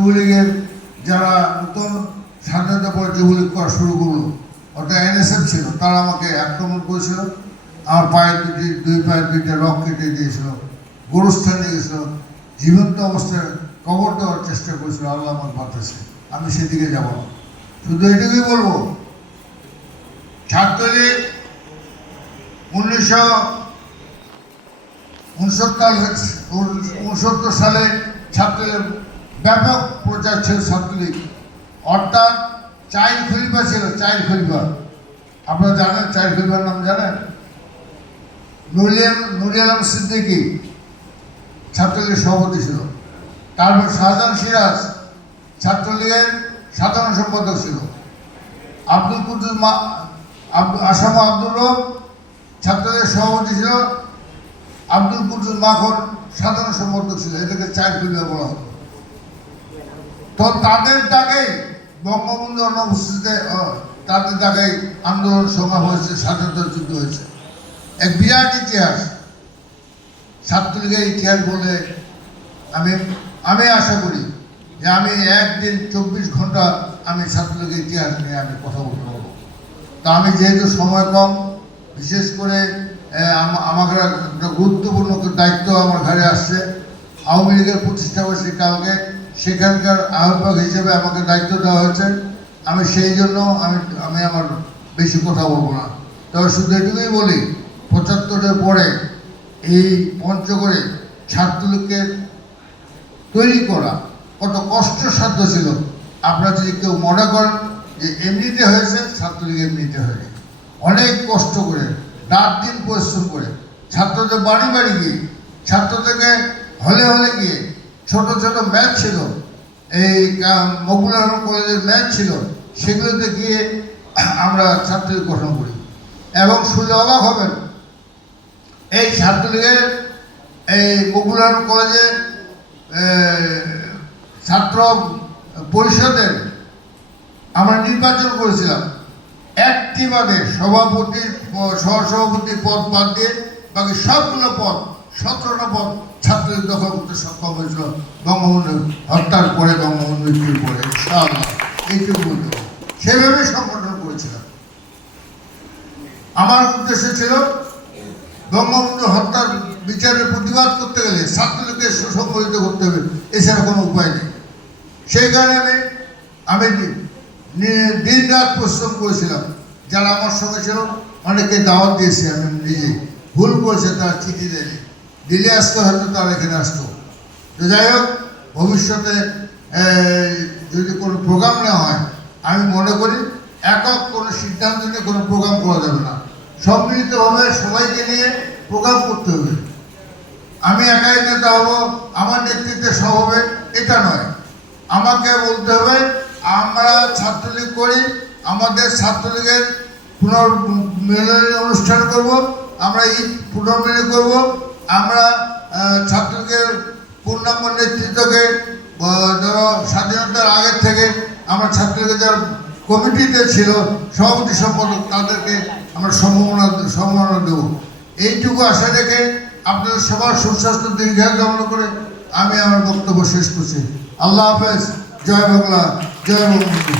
যুবলীগের যারা নতুন স্বাধীনতা পরে যুবলীগ করা শুরু করল ওটা এনএসএফ ছিল, তারা আমাকে আক্রমণ করেছিল, আমার পায়ের দুটি দুই পায়ের দুইটা রক কেটে দিয়েছিল, গোরস্থান গেছিল, জীবন্ত অবস্থায় কবর দেওয়ার চেষ্টা করেছিল আল্লাহ আমার বাতাসে। আমি সেদিকে যাব না। শুধু এটুকুই বলব, ছাত্রলীগ উনিশশো উনসত্তর উনসত্তর সালে ছাত্রলীগের ব্যাপক প্রচার ছিল ছাত্রলীগ অর্থাৎ চাইল্ড খলিফা ছিল চাইল্ড খলিফা। আপনারা জানেন চাইল্ড খলিফার নাম জানেন? নুরিয়াল নুরি আলম সিদ্দিকি ছাত্রলীগের সভাপতি ছিল। তারপর শাহজাহান সিরাজ ছাত্রলীগের সাধারণ সম্পাদক ছিল। আব্দুল কুদ্দুস মা আসাম আব্দুল রব ছাত্রলীগের সভাপতি ছিল। আব্দুল কুদ্দুস মাখন সাধারণ সম্পাদক ছিল। এটাকে চার খুলিয়া বলা হতো। তো তাদের ডাকেই বঙ্গবন্ধু অনুপস্থিতিতে তাদের ডাকেই আন্দোলন সময় হয়েছে, স্বাধীনতা যুদ্ধ হয়েছে। এক বিরাট ইতিহাস। ছাত্রলীগের ইতিহাস বলে আমি আমি আশা করি যে আমি একদিন চব্বিশ ঘণ্টা আমি ছাত্রলীগের ইতিহাস নিয়ে আমি কথা বলতে পারব। তা আমি যেহেতু সময় কম, বিশেষ করে আমাকে একটা গুরুত্বপূর্ণ দায়িত্ব আমার ঘরে আসছে। আওয়ামী লীগের প্রতিষ্ঠা বার্ষিকী কালকে। সেখানকার আহ্বায়ক হিসেবে আমাকে দায়িত্ব দেওয়া হয়েছে। আমি সেই জন্য আমি আমি আমার বেশি কথা বলব না। তবে শুধু এটুকুই বলি, পঁচাত্তরের পরে এই পঞ্চগড়ে ছাত্রলীগকে তৈরি করা কত কষ্টসাধ্য ছিল। আপনারা যদি কেউ মনে করেন যে এমনিতে হয়েছে, ছাত্রলীগ এমনিতে হয়নি। অনেক কষ্ট করে, রাত দিন পরিশ্রম করে ছাত্রদের বাড়ি বাড়ি গিয়ে, ছাত্রদেরকে হলে হলে গিয়ে ছোট ছোট ম্যাচ ছিল। এই মকুল আলম কলেজের ম্যাচ ছিল। সেগুলোতে গিয়ে আমরা ছাত্রলীগ গঠন করি। এবং শুনলে অবাক হবেন, এই ছাত্রলীগের, এই মকুল আলম কলেজে ছাত্র পরিষদের আমরা নির্বাচন করেছিলাম। একটি বাদে সভাপতি, সহসভাপতি পদ বাদ দিয়ে বাকি সবগুলো পদ সতেরোটা পদ ছাত্রদের দখল করতে সক্ষম হয়েছিল বঙ্গবন্ধু, হত্যার পরে বঙ্গবন্ধু মৃত্যুর পরে এইটুকু। সেভাবে সংগঠন করেছিলাম। আমার উদ্দেশ্য ছিল বঙ্গবন্ধু হত্যার বিচারের প্রতিবাদ করতে গেলে ছাত্রলীগকে সুসংগঠিত করতে হবে, এছাড়া কোনো উপায় নেই। সেই কারণে আমি দিন রাত পরিশ্রম করেছিলাম। যারা আমার সঙ্গে ছিল অনেকে দাওয়াত দিয়েছে, আমি নিজে ভুল করেছে, তারা চিঠি দেয়নি। দিলে আসতে, হয়তো তারা এখানে আসতো। তো যাই হোক, ভবিষ্যতে যদি কোনো প্রোগ্রাম নেওয়া হয়, আমি মনে করি একক কোনো সিদ্ধান্ত নিয়ে কোনো প্রোগ্রাম করা যাবে না। সম্মিলিতভাবে সবাইকে নিয়ে প্রোগ্রাম করতে হবে। আমি একাই নেতা হব, আমার নেতৃত্বে সব হবে, এটা নয়। আমাকে বলতে হবে, আমরা ছাত্রলীগ করি, আমাদের ছাত্রলীগের পুনর্মিলনী অনুষ্ঠান করব, আমরা ঈদ পুনর্মিলনী করব আমরা ছাত্রদের পূর্ণাঙ্গ নেতৃত্বকে ধরো, স্বাধীনতার আগের থেকে আমরা ছাত্রলীগের যারা কমিটিতে ছিল, সভাপতি সম্পাদক, তাদেরকে আমরা সম্ভাবনা সম্ভাবনা দেবো। এইটুকু আশা রেখে আপনাদের সবার সুস্বাস্থ্য দীর্ঘায়ু কামনা করে আমি আমার বক্তব্য শেষ করছি। আল্লাহ হাফেজ। জয় বাংলা। জয় বঙ্গবন্ধু।